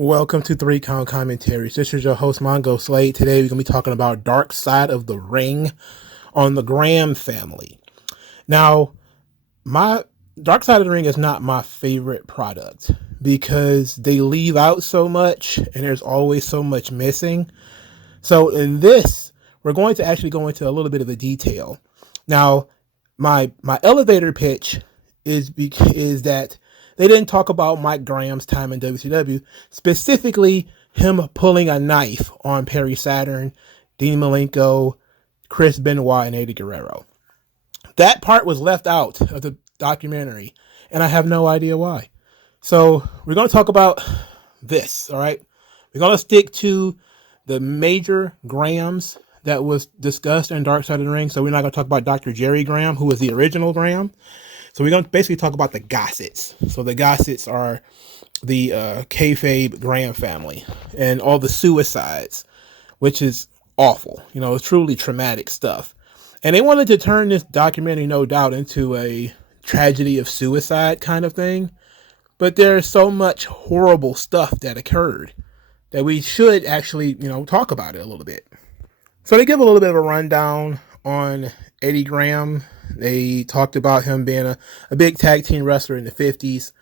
Welcome to 3 Count Commentaries. This is your host, MagMongoSlade. Today we're going to be talking about Dark Side of the Ring on the Graham family. Now, my Dark Side of the Ring is not my favorite product because they leave out so much and there's always so much missing. So in this, we're going to actually go into a little bit of the detail. Now, my elevator pitch is that they didn't talk about Mike Graham's time in WCW, specifically him pulling a knife on Perry Saturn, Dean Malenko, Chris Benoit, and Eddie Guerrero. That part was left out of the documentary, and I have no idea why. So we're going to talk about this, all right? We're going to stick to the major Grahams that was discussed in Dark Side of the Ring. So we're not going to talk about Dr. Jerry Graham, who was the original Graham. So we're going to basically talk about the Gossets. So the Gossets are the kayfabe Graham family and all the suicides, which is awful. You know, it's truly traumatic stuff. And they wanted to turn this documentary, no doubt, into a tragedy of suicide kind of thing. But there's so much horrible stuff that occurred that we should actually, talk about it a little bit. So they give a little bit of a rundown on Eddie Graham. They talked about him being a big tag team wrestler in the 50s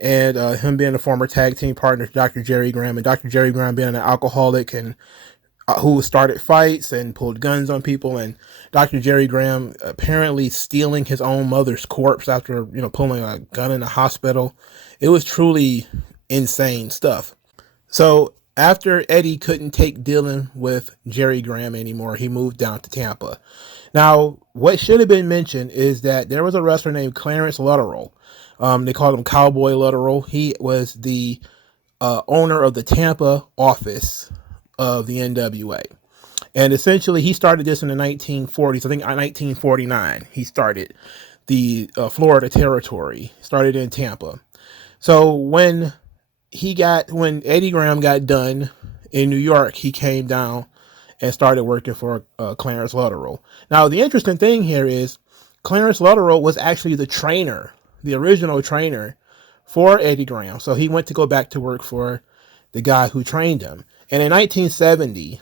and him being a former tag team partner to Dr. Jerry Graham, and Dr. Jerry Graham being an alcoholic and who started fights and pulled guns on people, and Dr. Jerry Graham apparently stealing his own mother's corpse after, pulling a gun in the hospital. It was truly insane stuff. So after Eddie couldn't take dealing with Jerry Graham anymore, he moved down to Tampa. Now, what should have been mentioned is that there was a wrestler named Clarence Luttrell. They called him Cowboy Luttrell. He was the owner of the Tampa office of the NWA. And essentially, he started this in the 1940s. I think 1949, he started the Florida territory, started in Tampa. So when Eddie Graham got done in New York, he came down and started working for Clarence Luttrell. Now, the interesting thing here is Clarence Luttrell was actually the original trainer for Eddie Graham. So he went to go back to work for the guy who trained him. And in 1970,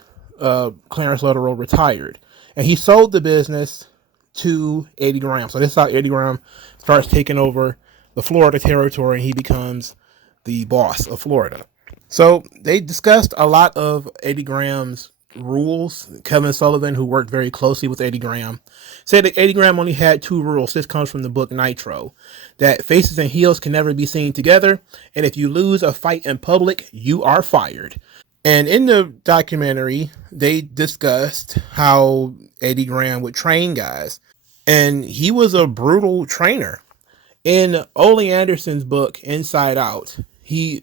Clarence Luttrell retired. And he sold the business to Eddie Graham. So this is how Eddie Graham starts taking over the Florida territory, and he becomes the boss of Florida. So they discussed a lot of Eddie Graham's rules. Kevin Sullivan, who worked very closely with Eddie Graham, said that Eddie Graham only had 2 rules. This comes from the book Nitro, that faces and heels can never be seen together, and if you lose a fight in public, you are fired. And in the documentary, they discussed how Eddie Graham would train guys, and he was a brutal trainer. In Ole Anderson's book Inside Out,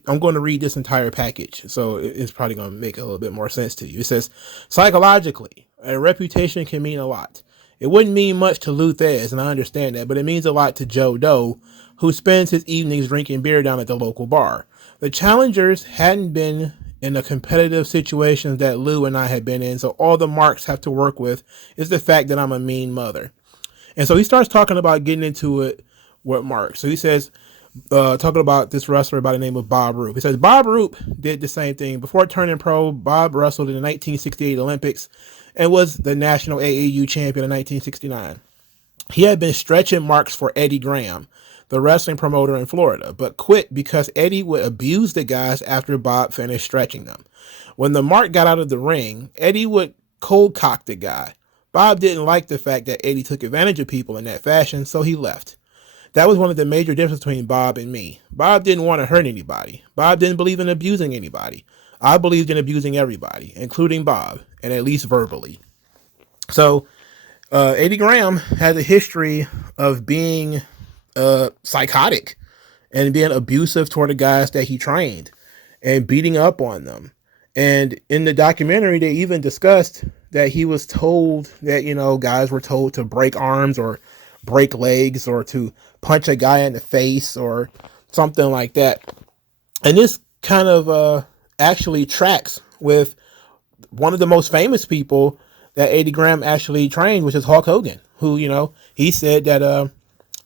I'm going to read this entire package, so it's probably going to make a little bit more sense to you. It says, psychologically, a reputation can mean a lot. It wouldn't mean much to Lou Thez, and I understand that, but it means a lot to Joe Doe, who spends his evenings drinking beer down at the local bar. The challengers hadn't been in the competitive situations that Lou and I had been in, so all the marks have to work with is the fact that I'm a mean mother. And so he starts talking about getting into it with Mark. So he says, talking about this wrestler by the name of Bob Roop. He says, Bob Roop did the same thing. Before turning pro, Bob wrestled in the 1968 Olympics and was the national AAU champion in 1969. He had been stretching marks for Eddie Graham, the wrestling promoter in Florida, but quit because Eddie would abuse the guys after Bob finished stretching them. When the mark got out of the ring, Eddie would cold cock the guy. Bob didn't like the fact that Eddie took advantage of people in that fashion, so he left. That was one of the major differences between Bob and me. Bob didn't want to hurt anybody. Bob didn't believe in abusing anybody. I believed in abusing everybody, including Bob, and at least verbally. So Eddie Graham has a history of being psychotic and being abusive toward the guys that he trained and beating up on them. And in the documentary, they even discussed that he was told that, guys were told to break arms or break legs or to punch a guy in the face or something like that. And this kind of actually tracks with one of the most famous people that Eddie Graham actually trained, which is Hulk Hogan, who, he said that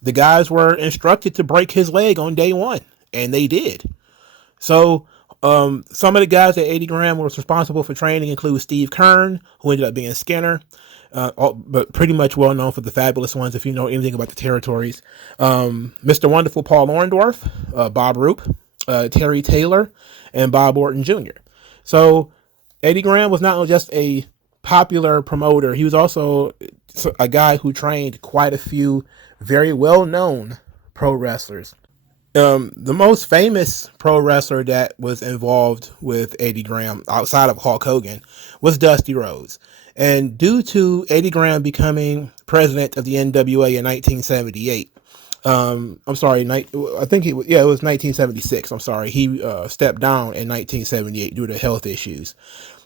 the guys were instructed to break his leg on day one, and they did. So Some of the guys that Eddie Graham was responsible for training include Steve Kern, who ended up being Skinner, but pretty much well known for the Fabulous Ones if you know anything about the territories. Mr. Wonderful Paul Orndorff, Bob Roop, Terry Taylor, and Bob Orton Jr. So Eddie Graham was not just a popular promoter, he was also a guy who trained quite a few very well-known pro wrestlers. The most famous pro wrestler that was involved with Eddie Graham outside of Hulk Hogan was Dusty Rhodes. And due to Eddie Graham becoming president of the NWA in 1978, I'm sorry, I think it was 1976. I'm sorry. He stepped down in 1978 due to health issues.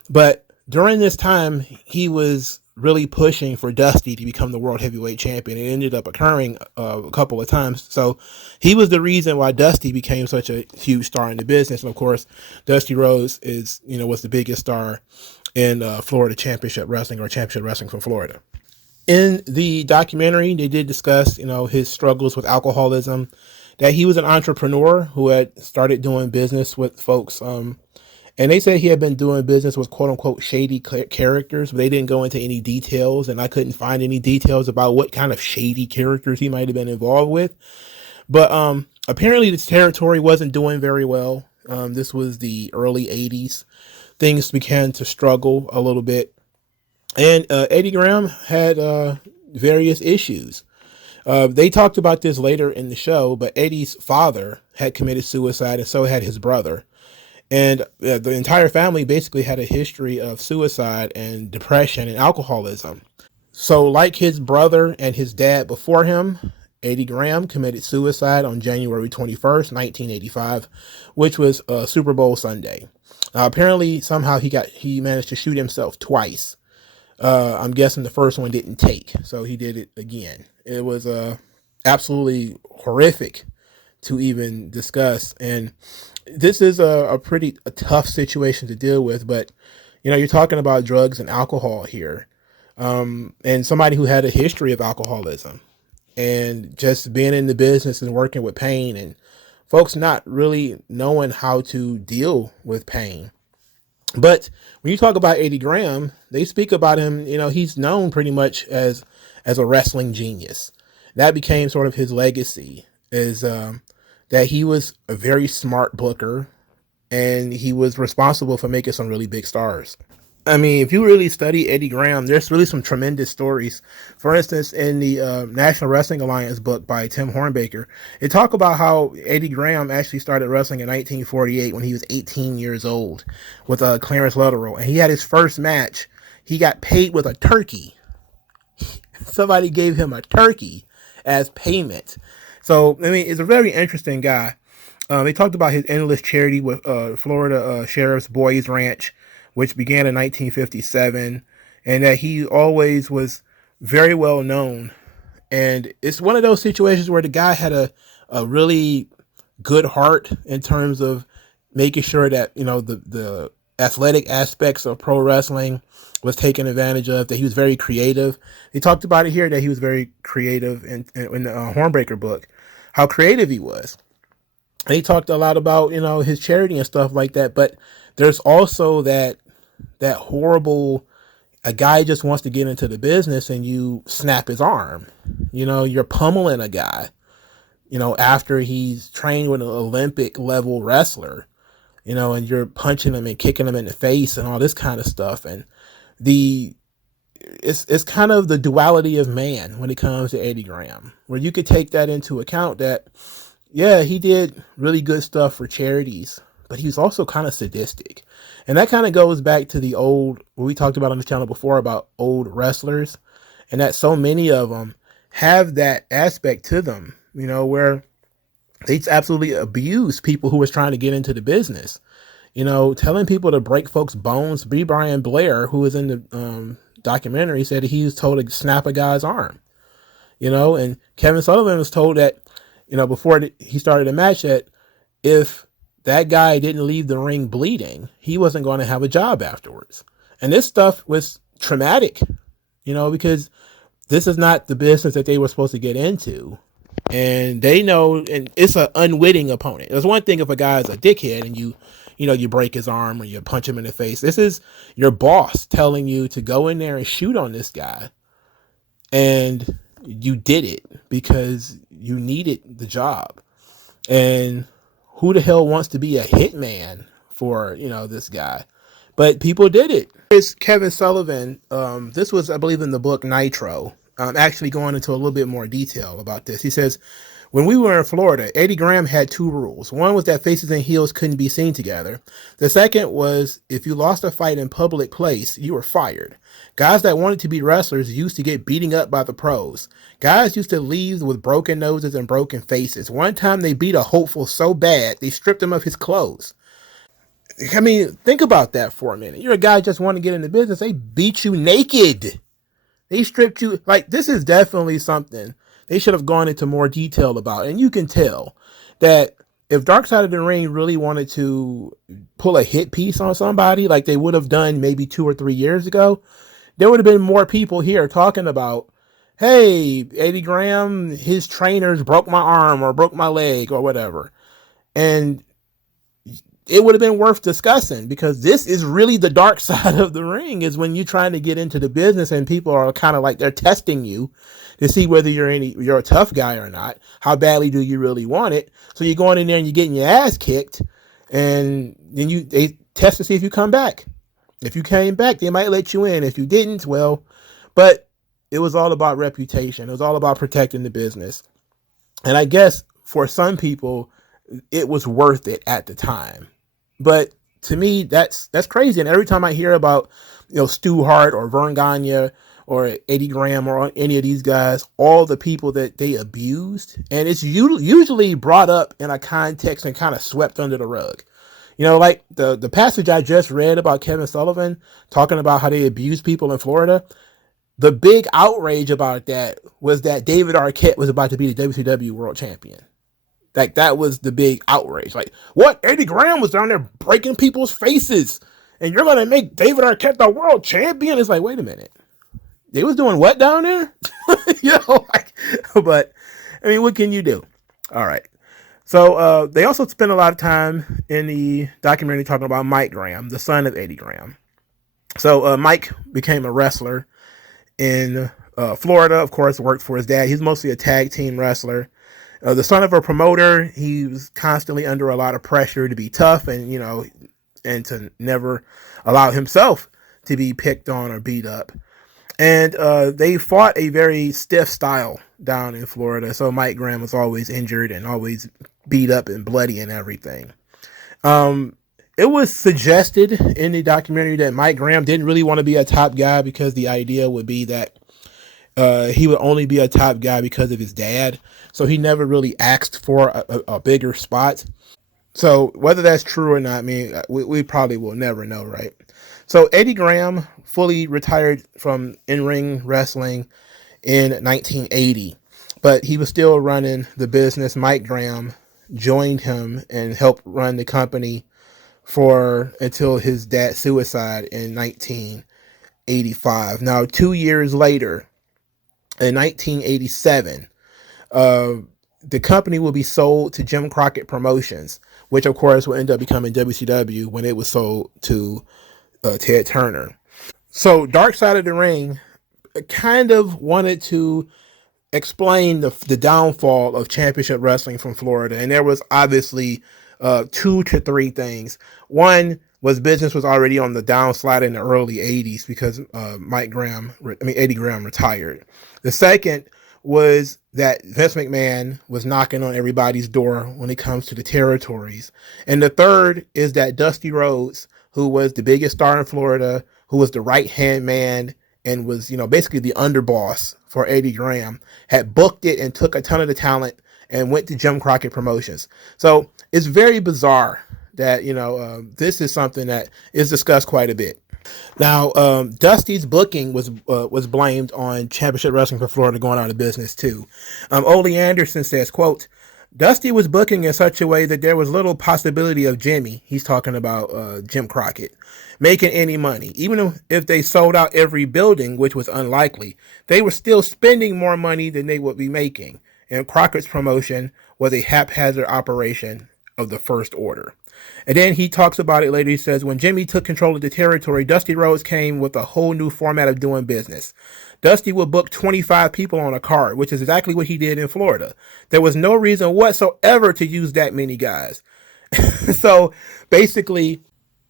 But during this time, he was really pushing for Dusty to become the world heavyweight champion. It ended up occurring a couple of times. So he was the reason why Dusty became such a huge star in the business. And of course, Dusty Rhodes was the biggest star in Florida Championship Wrestling, or Championship Wrestling from Florida. In the documentary, they did discuss, his struggles with alcoholism, that he was an entrepreneur who had started doing business with folks, and they said he had been doing business with quote unquote shady characters, but they didn't go into any details, and I couldn't find any details about what kind of shady characters he might have been involved with. But apparently this territory wasn't doing very well. This was the early 80s. Things began to struggle a little bit. And Eddie Graham had various issues. They talked about this later in the show, but Eddie's father had committed suicide, and so had his brother. And the entire family basically had a history of suicide and depression and alcoholism. So like his brother and his dad before him, Eddie Graham committed suicide on January 21st, 1985, which was Super Bowl Sunday. Apparently, somehow he managed to shoot himself twice. I'm guessing the first one didn't take, so he did it again. It was absolutely horrific to even discuss, and this is a pretty tough situation to deal with. But you're talking about drugs and alcohol here, and somebody who had a history of alcoholism, and just being in the business and working with pain, and folks not really knowing how to deal with pain. But when you talk about Eddie Graham, they speak about him, he's known pretty much as a wrestling genius. That became sort of his legacy, is that he was a very smart booker, and he was responsible for making some really big stars. I mean, if you really study Eddie Graham, there's really some tremendous stories. For instance, in the National Wrestling Alliance book by Tim Hornbaker, it talks about how Eddie Graham actually started wrestling in 1948 when he was 18 years old with Clarence Luttrell. And he had his first match. He got paid with a turkey. Somebody gave him a turkey as payment. So, I mean, it's a very interesting guy. They talked about his endless charity with Florida Sheriff's Boys Ranch, which began in 1957, and that he always was very well known. And it's one of those situations where the guy had a really good heart in terms of making sure that, the athletic aspects of pro wrestling was taken advantage of, that he was very creative. He talked about it here, that he was very creative in the Hornbaker book, how creative he was. And he talked a lot about, his charity and stuff like that. But there's also that horrible, a guy just wants to get into the business and you snap his arm. You're pummeling a guy, after he's trained with an Olympic level wrestler, and you're punching him and kicking him in the face and all this kind of stuff. And it's kind of the duality of man when it comes to Eddie Graham, where you could take that into account that, yeah, he did really good stuff for charities, but he was also kind of sadistic. And that kind of goes back to the old, what we talked about on the channel before about old wrestlers, and that so many of them have that aspect to them, where they absolutely abuse people who was trying to get into the business, telling people to break folks' bones. B. Brian Blair, who was in the documentary, said that he was told to snap a guy's arm, and Kevin Sullivan was told that, before he started the match, that if that guy didn't leave the ring bleeding, he wasn't going to have a job afterwards. And this stuff was traumatic, because this is not the business that they were supposed to get into. And they know, and it's an unwitting opponent. There's one thing if a guy is a dickhead and you you break his arm or you punch him in the face. This is your boss telling you to go in there and shoot on this guy. And you did it because you needed the job. And who the hell wants to be a hitman for, this guy? But people did it. It's Kevin Sullivan. This was, I believe, in the book Nitro. Actually going into a little bit more detail about this. He says, when we were in Florida, Eddie Graham had two rules. One was that faces and heels couldn't be seen together. The second was if you lost a fight in public place, you were fired. Guys that wanted to be wrestlers used to get beating up by the pros. Guys used to leave with broken noses and broken faces. One time they beat a hopeful so bad, they stripped him of his clothes. I mean, think about that for a minute. You're a guy just want to get in the business. They beat you naked. They stripped you. Like, this is definitely something they should have gone into more detail about. And you can tell that if Dark Side of the Ring really wanted to pull a hit piece on somebody like they would have done maybe 2 or 3 years ago, there would have been more people here talking about, hey, Eddie Graham, his trainers broke my arm or broke my leg or whatever. And it would have been worth discussing, because this is really the dark side of the ring, is when you're trying to get into the business and people are kind of like, they're testing you to see whether you're a tough guy or not. How badly do you really want it? So you're going in there and you're getting your ass kicked, and then they test to see if you come back. If you came back, they might let you in. If you didn't, well, but it was all about reputation. It was all about protecting the business. And I guess for some people, it was worth it at the time. But to me, that's crazy. And every time I hear about, Stu Hart or Vern Gagne or Eddie Graham or any of these guys, all the people that they abused, and it's usually brought up in a context and kind of swept under the rug. Like the passage I just read about Kevin Sullivan talking about how they abuse people in Florida. The big outrage about that was that David Arquette was about to be the WCW World Champion. Like, that was the big outrage. Like, what? Eddie Graham was down there breaking people's faces, and you're going to make David Arquette the world champion? It's like, wait a minute. They was doing what down there? But, I mean, what can you do? All right. So, they also spent a lot of time in the documentary talking about Mike Graham, the son of Eddie Graham. So, Mike became a wrestler in Florida, of course, worked for his dad. He's mostly a tag team wrestler. The son of a promoter, he was constantly under a lot of pressure to be tough and, and to never allow himself to be picked on or beat up. And they fought a very stiff style down in Florida. So Mike Graham was always injured and always beat up and bloody and everything. It was suggested in the documentary that Mike Graham didn't really want to be a top guy, because the idea would be that he would only be a top guy because of his dad. So he never really asked for a bigger spot. So whether that's true or not, I mean, we probably will never know, right? So Eddie Graham fully retired from in-ring wrestling in 1980, but he was still running the business. Mike Graham joined him and helped run the company until his dad's suicide in 1985. Now, 2 years later, in 1987, the company will be sold to Jim Crockett Promotions, which of course will end up becoming WCW when it was sold to Ted Turner. So Dark Side of the Ring kind of wanted to explain the downfall of championship wrestling from Florida. And there was obviously 2 to 3 things. One was business was already on the downslide in the early 80s because Eddie Graham retired. The second was that Vince McMahon was knocking on everybody's door when it comes to the territories. And the third is that Dusty Rhodes, who was the biggest star in Florida, who was the right-hand man and was, basically the underboss for Eddie Graham, had booked it and took a ton of the talent and went to Jim Crockett Promotions. So it's very bizarre that, this is something that is discussed quite a bit. Now, Dusty's booking was blamed on Championship Wrestling for Florida going out of business too. Ole Anderson says, quote, Dusty was booking in such a way that there was little possibility of Jimmy, he's talking about Jim Crockett, making any money. Even if they sold out every building, which was unlikely, they were still spending more money than they would be making. And Crockett's promotion was a haphazard operation of the first order. And then he talks about it later. He says, when Jimmy took control of the territory, Dusty Rhodes came with a whole new format of doing business. Dusty would book 25 people on a card, which is exactly what he did in Florida. There was no reason whatsoever to use that many guys. So basically,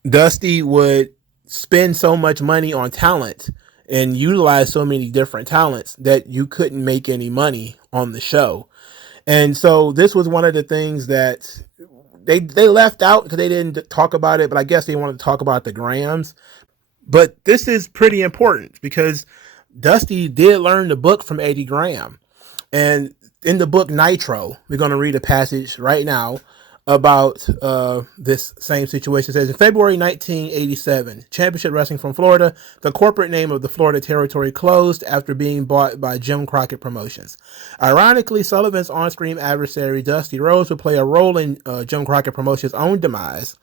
Dusty would spend so much money on talent and utilize so many different talents that you couldn't make any money on the show. And so this was one of the things that they left out because they didn't talk about it, but I guess they wanted to talk about the Grams. But this is pretty important because Dusty did learn the book from Eddie Graham. And in the book Nitro, we're going to read a passage right now about this same situation. It says, in February 1987, Championship Wrestling from Florida, the corporate name of the Florida territory, closed after being bought by Jim Crockett Promotions. Ironically, Sullivan's on-screen adversary, Dusty Rhodes, would play a role in Jim Crockett Promotions' own demise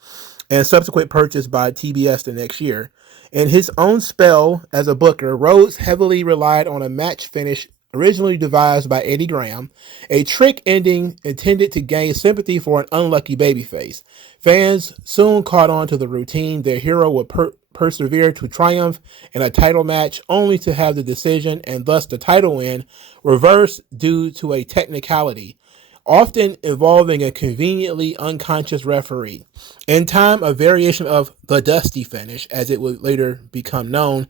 and subsequent purchase by TBS the next year. In his own spell as a booker, Rhodes heavily relied on a match finish originally devised by Eddie Graham, a trick ending intended to gain sympathy for an unlucky babyface. Fans soon caught on to the routine. Their hero would persevere to triumph in a title match, only to have the decision, and thus the title win, reversed due to a technicality, often involving a conveniently unconscious referee. In time, a variation of the Dusty finish, as it would later become known,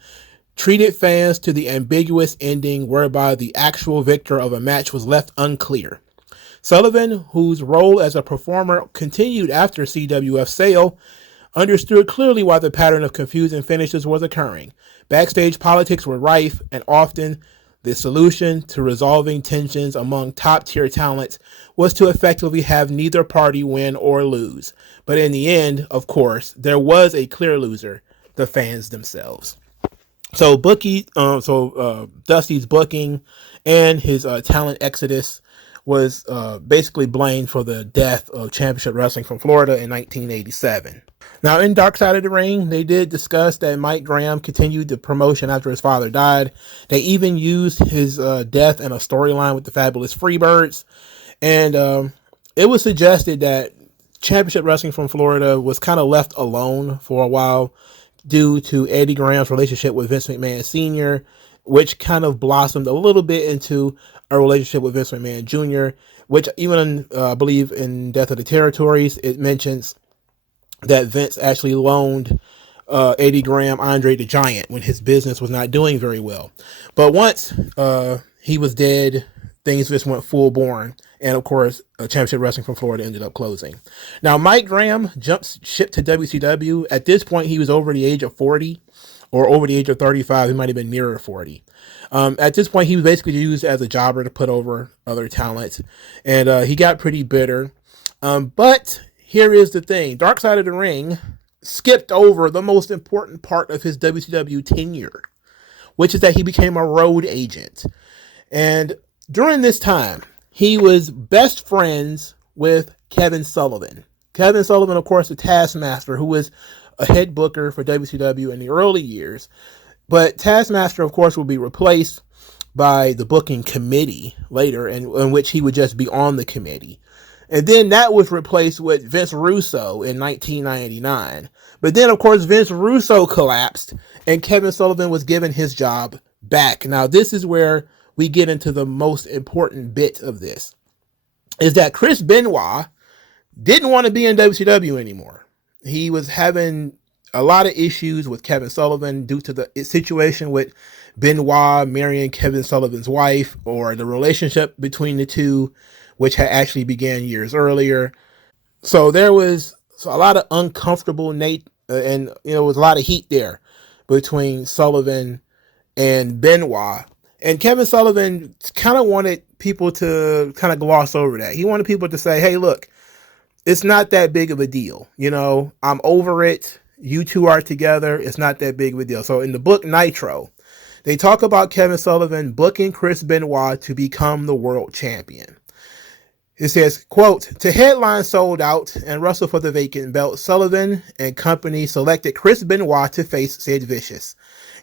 treated fans to the ambiguous ending whereby the actual victor of a match was left unclear. Sullivan, whose role as a performer continued after CWF sale, understood clearly why the pattern of confusing finishes was occurring. Backstage politics were rife, and often the solution to resolving tensions among top-tier talents was to effectively have neither party win or lose. But in the end, of course, there was a clear loser, the fans themselves. So Dusty's booking and his talent exodus was basically blamed for the death of Championship Wrestling from Florida in 1987. Now, in Dark Side of the Ring, they did discuss that Mike Graham continued the promotion after his father died. They even used his death in a storyline with the Fabulous Freebirds. And it was suggested that Championship Wrestling from Florida was kind of left alone for a while due to Eddie Graham's relationship with Vince McMahon Sr., which kind of blossomed a little bit into a relationship with Vince McMahon Jr., which even, I believe, in Death of the Territories, it mentions that Vince actually loaned Eddie Graham Andre the Giant when his business was not doing very well. But once he was dead, things just went full born. And of course, Championship Wrestling from Florida ended up closing. Now, Mike Graham jumped ship to WCW. At this point, he was over the age of 40 or over the age of 35. He might have been nearer 40. At this point, he was basically used as a jobber to put over other talent. And he got pretty bitter. But here is the thing. Dark Side of the Ring skipped over the most important part of his WCW tenure, which is that he became a road agent. And during this time, he was best friends with Kevin Sullivan. Kevin Sullivan, of course, the Taskmaster, who was a head booker for WCW in the early years. But Taskmaster, of course, will be replaced by the booking committee later, in which he would just be on the committee. And then that was replaced with Vince Russo in 1999. But then, of course, Vince Russo collapsed, and Kevin Sullivan was given his job back. Now, this is where we get into the most important bit of this, is that Chris Benoit didn't want to be in WCW anymore. He was having a lot of issues with Kevin Sullivan due to the situation with Benoit marrying Kevin Sullivan's wife, or the relationship between the two, which had actually began years earlier. So there was a lot of uncomfortable and was a lot of heat there between Sullivan and Benoit. And Kevin Sullivan kind of wanted people to kind of gloss over that. He wanted people to say, hey, look, it's not that big of a deal. I'm over it. You two are together. It's not that big of a deal. So in the book Nitro, they talk about Kevin Sullivan booking Chris Benoit to become the world champion. It says, quote, to headline Sold Out and wrestle for the vacant belt, Sullivan and company selected Chris Benoit to face Sid Vicious.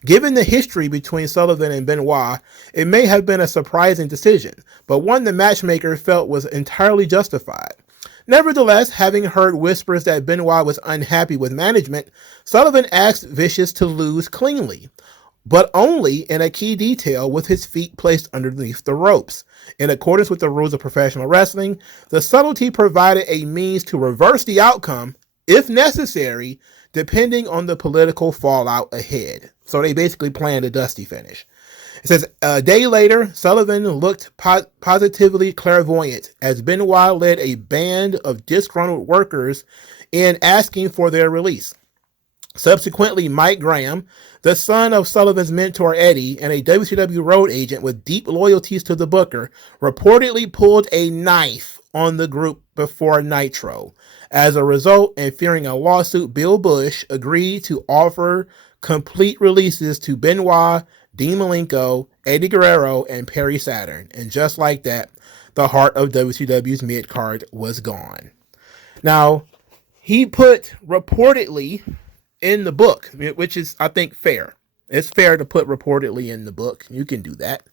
Given the history between Sullivan and Benoit, it may have been a surprising decision, but one the matchmaker felt was entirely justified. Nevertheless, having heard whispers that Benoit was unhappy with management, Sullivan asked Vicious to lose cleanly, but only in a key detail with his feet placed underneath the ropes. In accordance with the rules of professional wrestling, the subtlety provided a means to reverse the outcome, if necessary, depending on the political fallout ahead. So they basically planned a dusty finish. It says, a day later, Sullivan looked positively clairvoyant as Benoit led a band of disgruntled workers in asking for their release. Subsequently, Mike Graham, the son of Sullivan's mentor Eddie and a WCW road agent with deep loyalties to the Booker, reportedly pulled a knife on the group before Nitro. As a result, and fearing a lawsuit, Bill Bush agreed to offer complete releases to Benoit, Dean Malenko, Eddie Guerrero, and Perry Saturn. And just like that, the heart of WCW's mid-card was gone. Now, he put reportedly in the book, which is, I think, fair. It's fair to put reportedly in the book. You can do that.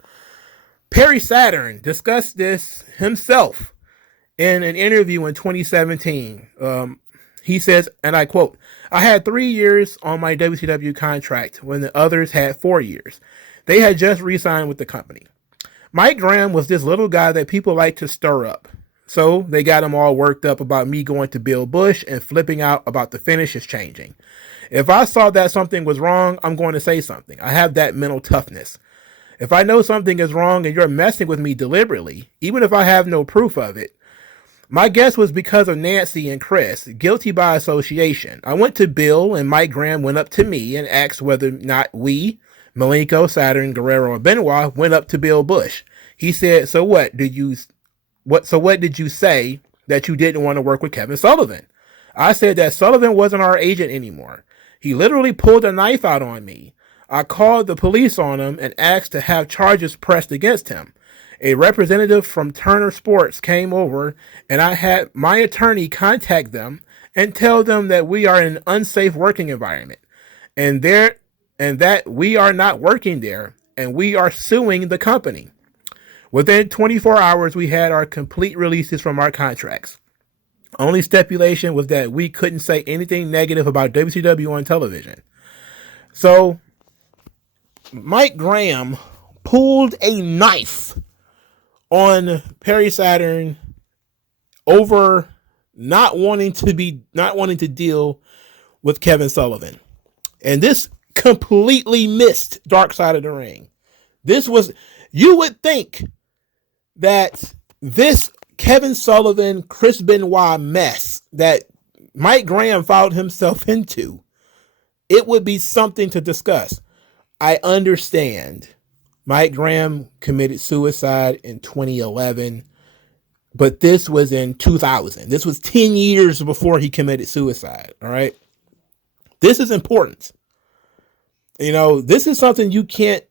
Perry Saturn discussed this himself in an interview in 2017. He says, and I quote, "I had 3 years on my WCW contract when the others had 4 years. They had just re-signed with the company. Mike Graham was this little guy that people like to stir up. So they got him all worked up about me going to Bill Bush and flipping out about the finishes changing. If I saw that something was wrong, I'm going to say something. I have that mental toughness. If I know something is wrong and you're messing with me deliberately, even if I have no proof of it, my guess was because of Nancy and Chris, guilty by association. I went to Bill and Mike Graham went up to me and asked whether or not we, Malenko, Saturn, Guerrero, and Benoit, went up to Bill Bush. He said, so what did you say that you didn't want to work with Kevin Sullivan? I said that Sullivan wasn't our agent anymore. He literally pulled a knife out on me. I called the police on him and asked to have charges pressed against him. A representative from Turner Sports came over and I had my attorney contact them and tell them that we are in an unsafe working environment and that we are not working there and we are suing the company. Within 24 hours, we had our complete releases from our contracts. Only stipulation was that we couldn't say anything negative about WCW on television. So Mike Graham pulled a knife on Perry Saturn over not wanting to deal with Kevin Sullivan. And this completely missed Dark Side of the Ring. You would think that this Kevin Sullivan, Chris Benoit mess that Mike Graham found himself into, it would be something to discuss. I understand Mike Graham committed suicide in 2011, but this was in 2000. This was 10 years before he committed suicide, all right? This is important. This is something you can't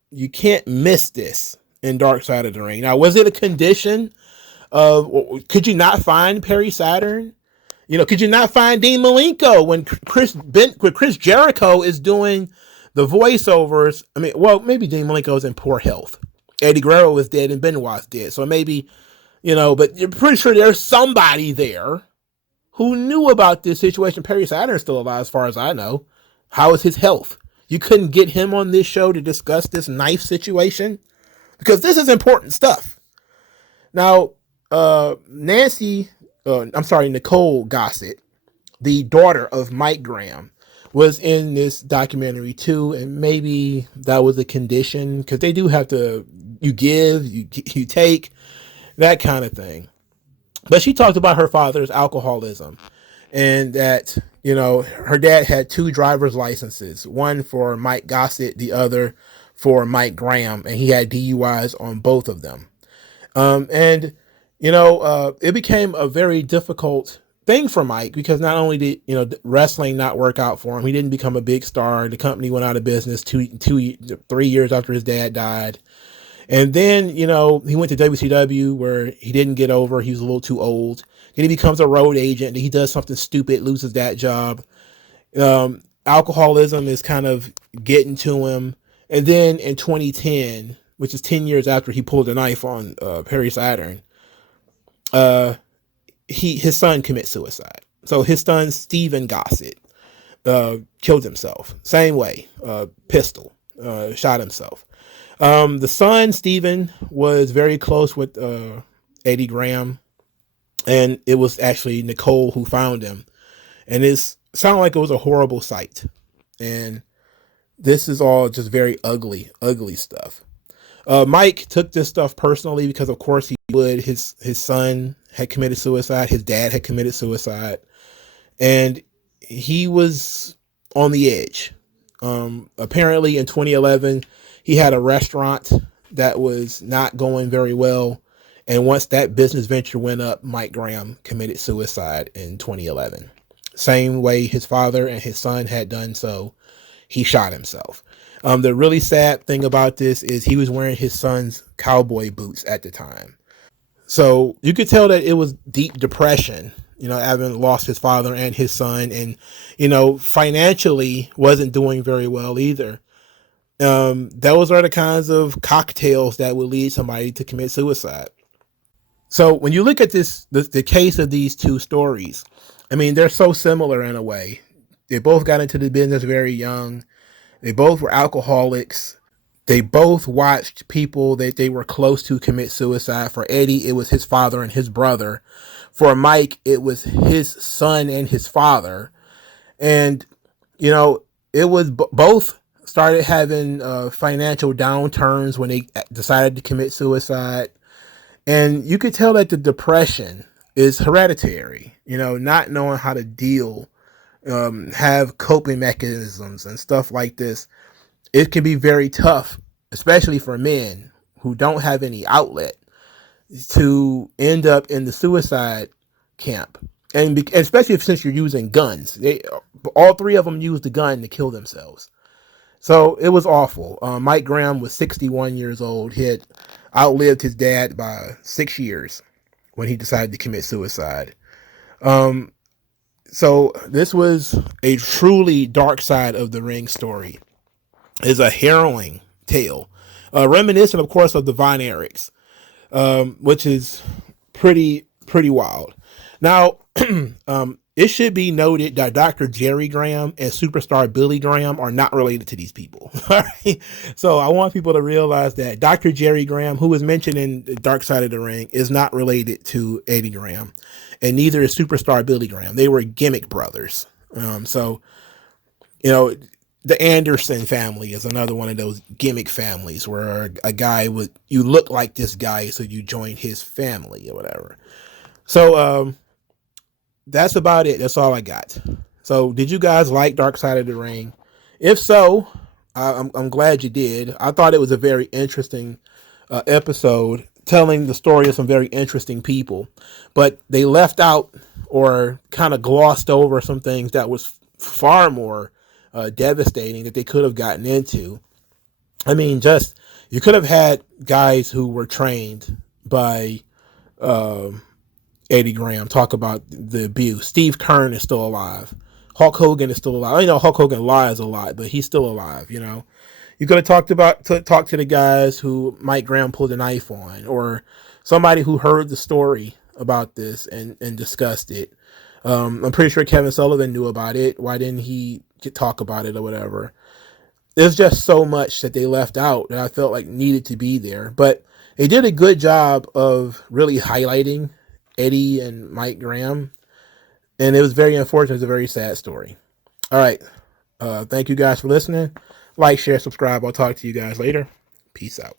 miss this in Dark Side of the Ring. Now, was it a condition of, could you not find Perry Saturn? Could you not find Dean Malenko when Chris Jericho is doing the voiceovers? Maybe Dean Malenko is in poor health. Eddie Guerrero is dead and Benoit's dead. So maybe, but you're pretty sure there's somebody there who knew about this situation. Perry Saturn's still alive as far as I know. How is his health? You couldn't get him on this show to discuss this knife situation? Because this is important stuff. Now, Nicole Gossett, the daughter of Mike Graham, was in this documentary too, and maybe that was a condition, because they do have to, you give, you take, that kind of thing. But she talked about her father's alcoholism, and that, her dad had 2 driver's licenses, one for Mike Gossett, the other for Mike Graham, and he had DUIs on both of them. It became a very difficult thing for Mike, because not only did, wrestling not work out for him, he didn't become a big star. The company went out of business 3 years after his dad died. And then, he went to WCW where he didn't get over. He was a little too old. Then he becomes a road agent. He does something stupid, loses that job. Alcoholism is kind of getting to him. And then in 2010, which is 10 years after he pulled a knife on Perry Saturn, his son commits suicide. So his son, Stephen Gossett, killed himself. Same way, pistol, shot himself. The son, Stephen, was very close with Eddie Graham, and it was actually Nicole who found him. And it sounded like it was a horrible sight. And this is all just very ugly, ugly stuff. Mike took this stuff personally because, of course, he would. His son had committed suicide. His dad had committed suicide. And he was on the edge. Apparently, in 2011, he had a restaurant that was not going very well. And once that business venture went up, Mike Graham committed suicide in 2011. Same way his father and his son had done so. He shot himself. The really sad thing about this is he was wearing his son's cowboy boots at the time. So you could tell that it was deep depression, having lost his father and his son, and, financially wasn't doing very well either. Those are the kinds of cocktails that would lead somebody to commit suicide. So when you look at the case of these two stories, I mean, they're so similar in a way. They both got into the business very young. They both were alcoholics. They both watched people that they were close to commit suicide. For Eddie, it was his father and his brother. For Mike, it was his son and his father. And, it was both started having financial downturns when they decided to commit suicide. And you could tell that the depression is hereditary, not knowing how to deal, have coping mechanisms and stuff like this. It can be very tough, especially for men who don't have any outlet, to end up in the suicide camp. And especially since you're using guns. All three of them used the gun to kill themselves. So it was awful. Mike Graham was 61 years old. He had outlived his dad by 6 years when he decided to commit suicide. So this was a truly dark side of the ring story. It's a harrowing tale, reminiscent, of course, of the Von Erichs, which is pretty wild. Now, it should be noted that Dr. Jerry Graham and superstar Billy Graham are not related to these people. All right? So I want people to realize that Dr. Jerry Graham, who was mentioned in the Dark Side of the Ring, is not related to Eddie Graham, and neither is superstar Billy Graham. They were gimmick brothers. The Anderson family is another one of those gimmick families where a guy you look like this guy, so you join his family or whatever. So, that's about it. That's all I got. So did you guys like Dark Side of the Ring? If so, I'm glad you did. I thought it was a very interesting episode, telling the story of some very interesting people, but they left out or kind of glossed over some things that was far more devastating that they could have gotten into. I mean, you could have had guys who were trained by Eddie Graham talk about the abuse. Steve Kern is still alive. Hulk Hogan is still alive. I know Hulk Hogan lies a lot, but he's still alive. You could have talked to the guys who Mike Graham pulled a knife on, or somebody who heard the story about this and discussed it. I'm pretty sure Kevin Sullivan knew about it. Why didn't he talk about it or whatever? There's just so much that they left out that I felt like needed to be there. But they did a good job of really highlighting Eddie and Mike Graham. And it was very unfortunate. It's a very sad story. All right. Thank you guys for listening. Like, share, subscribe. I'll talk to you guys later. Peace out.